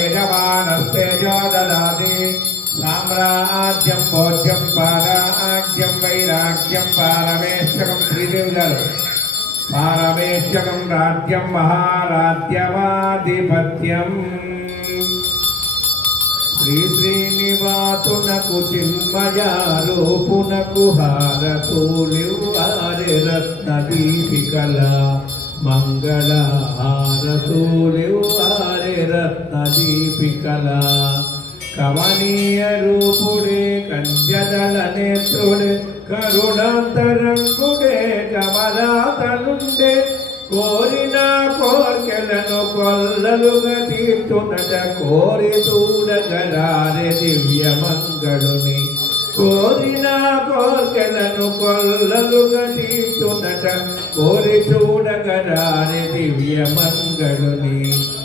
एकदैवैरवानस्तेजो ददाति साम्राज्यं भोज्यं पाराज्यं वैराग्यं पारमेश्वरं श्रीदेवगारु पारमेश्वरं राज्यं महाराज्यमाधिपत्यं శ్రీ శ్రీనివాసునకు చిన్మయారూపునకు హారతూలివ్వారె రత్నదీపికల మంగళ హారతూలివ్వారె రత్నదీపికల కమనీయ రూపుడే కంజదల నేత్రుడే కరుణాంతరంగుడే కమలాతనుండే కోరిన కోర్కెలను కొల్లలుగా తీర్చునట కోరి చూడగలారే దివ్య మంగళుని కోరిన కోర్కెలను కొల్లలుగా తీర్చునట కోరి చూడగలారే దివ్య మంగళుని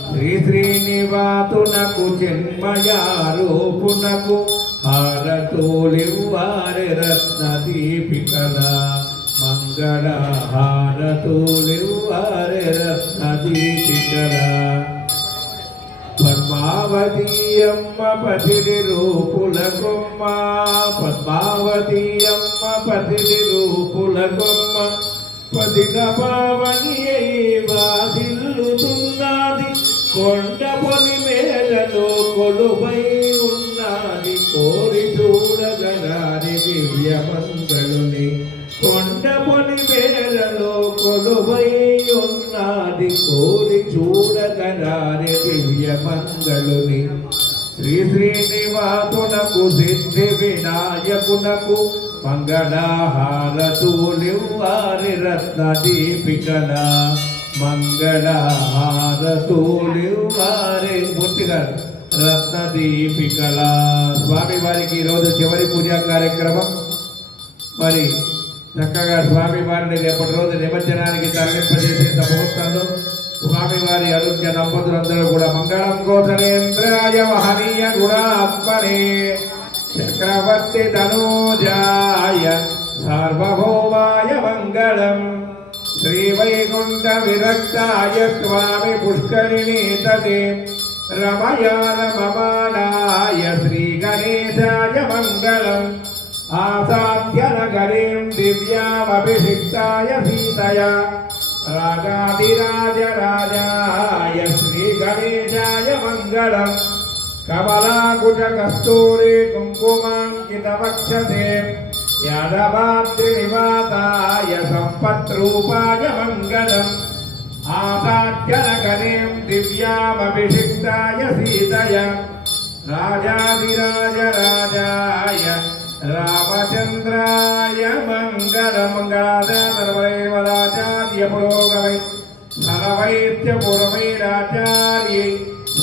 శ్రీ శ్రీనివాసునకు చిన్మయారూపునకు హారతూలివ్వారె రత్నదీపికల మంగళ హారతూలివ్వారె రత్నదీపికల పద్మావతీయమ్మ పతిడి రూపుల కొమ్మ పద్మావతీయమ్మ పతిడి రూపుల కొమ్మ పదిక పావని వాసిల్లుతున్నది కొండ పొలి మేలలో కొలువై ఉన్నది కోరి చూడగలారి దివ్య మంగళుని కొండ పొలి మేలలో కొలువై ఉన్నది కోరి చూడగలారి దివ్య మంగళుని శ్రీ శ్రీనివాసునకు సిద్ధి వినాయకునకు మంగళహారతూలివ్వారె రత్నదీపికల మంగళహారతూలివ్వారె పూర్తిగా రత్నదీపికల స్వామి వారికి ఈరోజు చివరి పూజా కార్యక్రమం. మరి చక్కగా స్వామి వారిని రేపటి రోజు నిమజ్జనానికి తరలింపజేసే ముహూర్తంలో స్వామివారి ఆరోగ్య దంపతులందరూ కూడా మంగళం గోచరేంద్రాయ మహనీయ గుణాత్మనే చక్రవర్తి తనూజాయ సార్వభౌమాయ మంగళం శ్రీవైకుంఠ విరక్తాయ స్వామి పుష్కరిణీ తటే రమయా రమమానాయ శ్రీ గణేశాయ మంగళం ఆసాద్య నగరీం దివ్యామభిషిక్తాయ సీతయా రాజాధిరాజ రాజాయ శ్రీ గణేశాయ మంగళం కమలాకుచ కస్తూరి కుంకుమాంకిత వక్షసే యాదవాద్రినివాసాయ సంపత్రూపాయ మంగళం ఆసాద్య నగరీం దివ్యామభిషిక్తాయ సీతయా రాజాధిరాజ రాజాయ రామచంద్రాయ మంగళ మంగళాచార్య పురోగమై సర్వైత్య పురమైరాచార్యై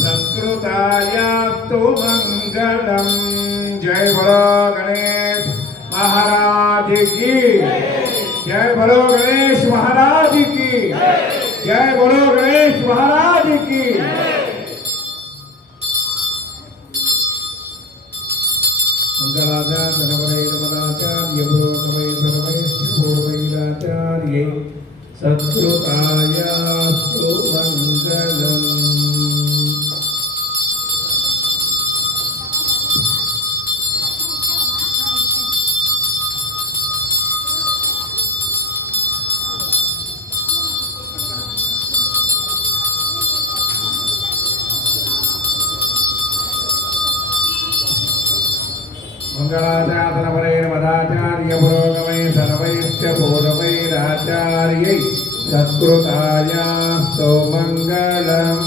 సంస్కృతాయాస్తు మంగళం. జయ బలో గణేష్ మహారాజ్ की जय बोलो गणेश महाराज की जय बोलो गणेश महाराज की. मंगलाचार्य सत्कृतायास्तु मंगलम्. मंगलाचार्य पुरोगमै सर्वैश्च पूर्वैराचार्यै सत्कृतायास्तु मंगलम्.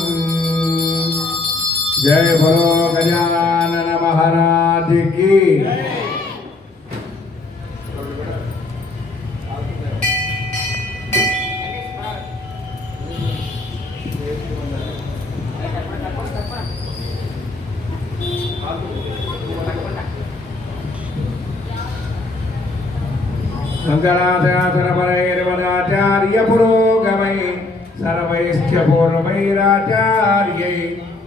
जय बोलो गजानन महाराज की. मंगलाचार्य पुरोगमै सर्वैश्च पूर्वैराचार्यै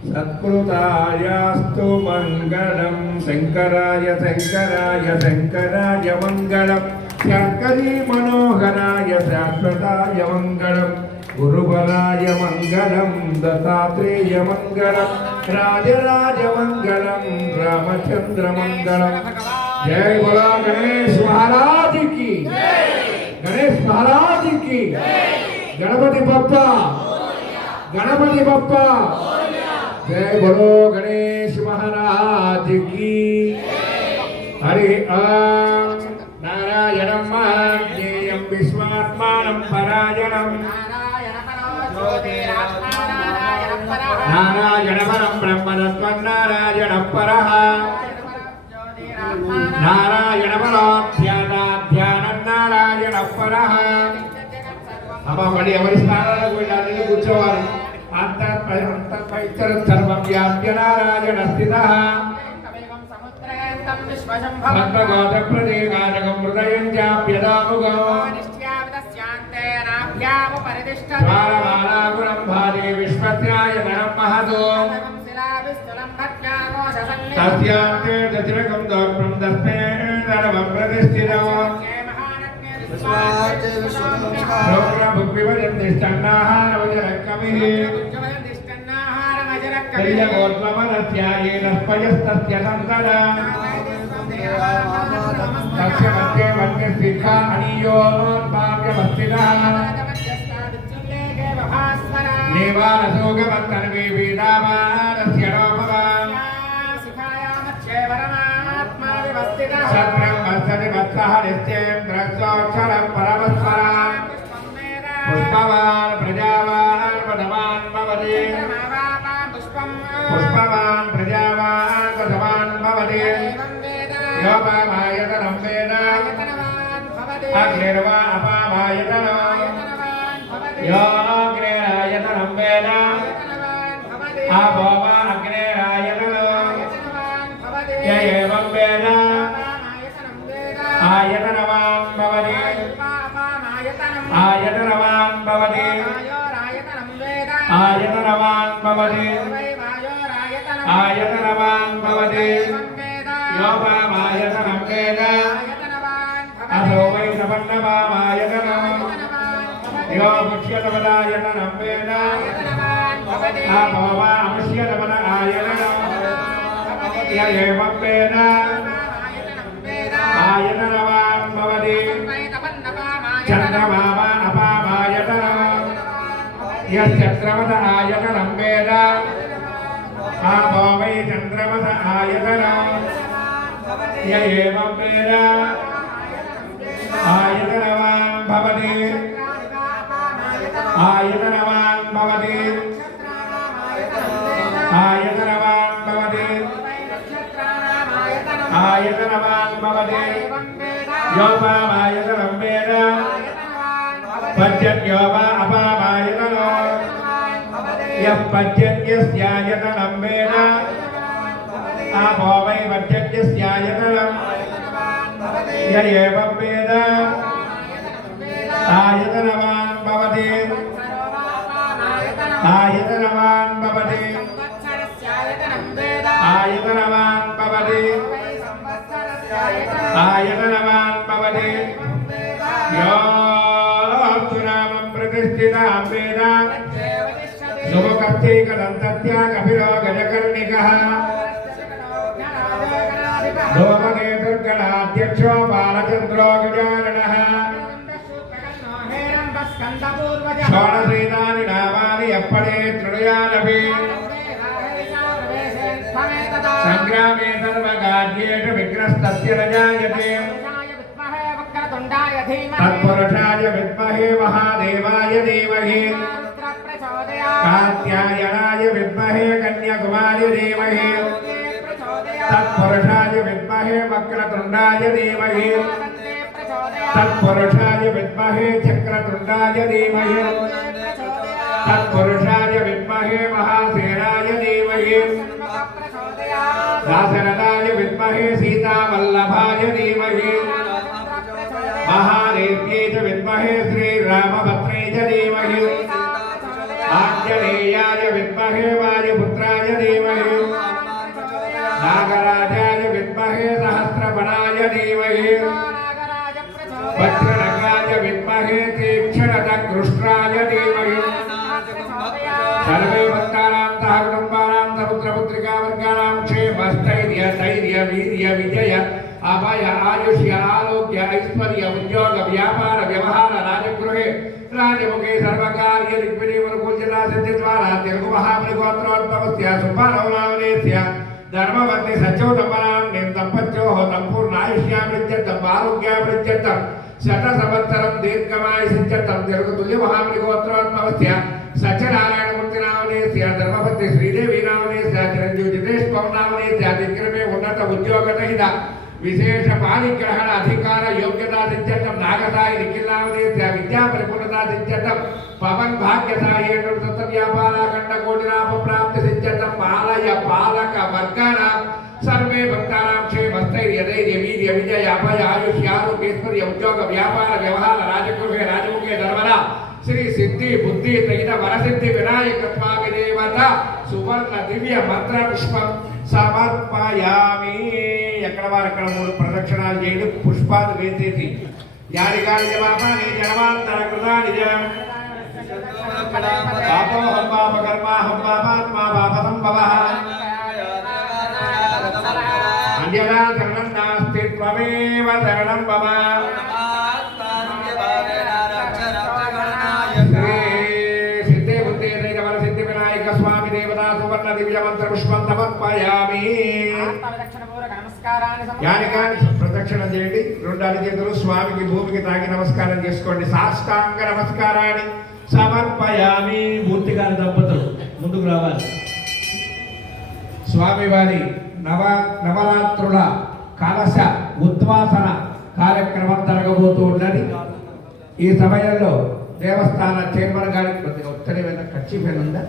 सत्कृतायास्तु मंगलम. शंकराय शंकराय शंकराय मंगलम. शंकरी मनोहराय शाश्वताय मंगलम. గురువరాయ మంగళం దత్తాత్రేయ మంగళం రాజరాజ మంగళం రామచంద్ర మంగళం. జై బోలో గణేష్ మహారాజ్ కి, గణేష్ మహారాజ్ కి, గణపతి బప్ప, గణపతి బప్ప. జై బోలో గణేష్ మహారాజ్ కి. హరి ఓం. నారాయణం మహాజ్ఞేయం విశ్వాత్మానం పరాయణం, నారాయణ పరం బ్రహ్మతత్వం నారాయణ పరః, నారాయణ పరాధ్యానం నారాయణ పరః. అమ్మ మళ్ళీ ఎవరి స్థానాలకు వెళ్ళాలి కూర్చోవాలి. అంతః సర్వం వ్యాప్య నారాయణ స్థితః, సర్వగోత్రప్రదేకారకం హృదయం చాప్యదాముగం, ద్వారమాలాగుణం భారే విశ్వజ్ఞాయతనం మహతో, తస్యాంతే దశరకం దోర్పం తస్మే సర్వం ప్రతిష్ఠితం. కల్యగోత్మమనస్యాయేనస్పయస్తస్య సంతదా, తస్య మధ్యే మధ్య శిఖా అనీయోన్మార్గమస్థితః, దేవానసోగమత్తన్వే వేదామానస్య నోపవాన్, సత్రం వత్సతి వత్సః నిత్యేంద్రస్యోక్షరం పరమస్వరాన్, పుష్పవాన్ ప్రజావాన్ పదవాన్ భవతి, పుష్పవాన్ ప్రజావాన్ పదవాన్ భవతి. యోపామాయతనం వేద అగ్నిర్వా అపామాయతనం, యోగ్నేరాయతనం వేద ఆపో వా అగ్నేరాయతనం. య ఏవం వేద ఆయతనవాన్ భవతి, ఆయతనవాన్ భవతి, ఆయతనవాన్ భవతి, ఆయతనవాన్ భవతి. యోపామాయతనం వేద అసో వై సపన్నవామాయతనం, యో ముఖ్యతమదాయతనం వేద ఆపో వా అముష్యతమద ఆయతనం. య ఏవం వేద ఆయతనవాన్ భవతి, చంద్రమామ అపామాయతనం. యశ్చంద్రమద ఆయతనం వేద ఆపో వై చంద్రమద ఆయతనం. య ఏవం వేద ఆయతనవాన్ భవతి, ఆయతనవాన్ భవతి, ఆయతనవాన్ భవతి, ఆయతనవాన్ భవతి. యోపామాయతనం వేద పద్యత్యో వా అపామాయతనం, యః పద్యత్యస్యాయతనం వేద ఆపో వై పద్యత్యస్యాయతనం. య ఏవం వేద ఆయతనవాన్ భవతి, ఆయతనవాన్ భవతి, ఆయతనవాన్ భవతి, ఆయతనవాన్ భవతి. యోऽప్సునామం ప్రతిష్ఠితాం వేద సుముఖస్థైకదంతస్యా కపిలో గజకర్ణికః, ధూమకేతుర్గణాధ్యక్షో బాలచంద్రో గజాననః. షోడశైతాని నామాని ఎప్పడే తృణయానపి, సంగ్రామే సర్వకార్యేషు విఘ్నస్తస్య న జాయతే. తత్పురుషాయ విద్మహే మహాదేవాయ ధీమహి, కాత్యాయనాయ విద్మహే కన్యాకుమారి ధీమహి. తత్పురుషాయ విద్మహే వక్రతుండాయ ధీమహి, తత్పురుషాయ విద్మహే చక్రతుండాయ ధీమహి. తత్పురుషాయ విద్మహే మహాసేనాయ ధీమహి, దాశరథాయ విద్మహే సీతావల్లభాయ ధీమహి. महादेव्यै च विद्महे श्रीरामभद्रै च धीमहि आञ्जनेयाय विद्महे वायुपुत्राय धीमहि नागराजाय विद्महे सहस्रफलाय धीमहि वज्रनखाय विद्महे तीक्ष्णतकृष्ट्राय धीमहि सर्वे भक्तानां तः कुटुम्बानां पुत्रपुत्रिकावर्गाणां क्षेमस्थैर्य स्थैर्य वीर्य विजय अभय आयुष्य आरोग्य ऐश्वर्य उद्योग व्यापार व्यवहार राजगृहे राजमुखे सर्वकार्य ऋग्वेदे वरपूज्यता सिद्धिद्वारा तेलुगु महामृगोत्रोद्भवस्य सुपरौलावनेस्य धर्मवत्ति सच्चोदम्बरां दम्पत्योः सम्पूर्णायुष्याभिवृद्ध्यर्थम् आरोग्याभिवृद्ध्यर्थम् शतसंवत्सरं दीर्घमायुष्यर्थं तेलुगु तुल्य महामृगोत्रोद्भवस्य सत्यनारायणमूर्तिनामनेस्य धर्मपत्नि श्रीदेवीनामनेस्य चिरञ्जीव जितेशभवनामनेस्य दिग्रमे उन्नत उद्योगरहित विशेष पाणिग्रहण अधिकार योग्यता सिद्ध्यर्थं नागसाई निखिलनामनेस्य विद्या परिपूर्णता सिद्ध्यर्थं पवन भाग्यसाई तत्व व्यापार खण्डकोटिलाभ प्राप्ति सिद्ध्यर्थं पालय पालक वर्गाणां सर्वे भक्तानां क्षेमस्थैर्य धैर्य वीर्य विजय अभय आयुष्य आरोग्य ऐश्वर्य उद्योग व्यापार व्यवहार राजगृहे राजमुखे धर्मरा श्री सिद्धि बुद्धि तैन वरसिद्धि विनायक स्वामी देवता सुवर्ण दिव्य मंत्र पुष्पं समर्पयामि ఎక్కడ వారు అక్కడ మూడు ప్రదక్షిణాలు చేయండి పుష్పాలు వేసేసి యారికాని జపాని జనమాంతర కృతాని జనం పాపో హంపాప కర్మ హంపాపాత్మా పాప సంభవః అన్యదా శరణం నాస్తి త్వమేవ శరణం మమ स्वामी देवता सुवर्ण दिव्य मंत्र पुष्पं समर्पयामि ప్రదక్షిణ చేయండి రెండు చేతులు స్వామికి భూమికి తాకి నమస్కారం చేసుకోండి సాష్టాంగ నమస్కారాన్ని సమర్పయామి మూర్తి గారి దంపతులు ముందుకు రావాలి స్వామివారి నవరాత్రుల కలశ ఉద్వాసన కార్యక్రమం జరగబోతూ ఉన్నది ఈ సమయంలో దేవస్థాన చైర్మన్ గారికి కొద్దిగా ఒత్తడి మీద ఖర్చు ఉందా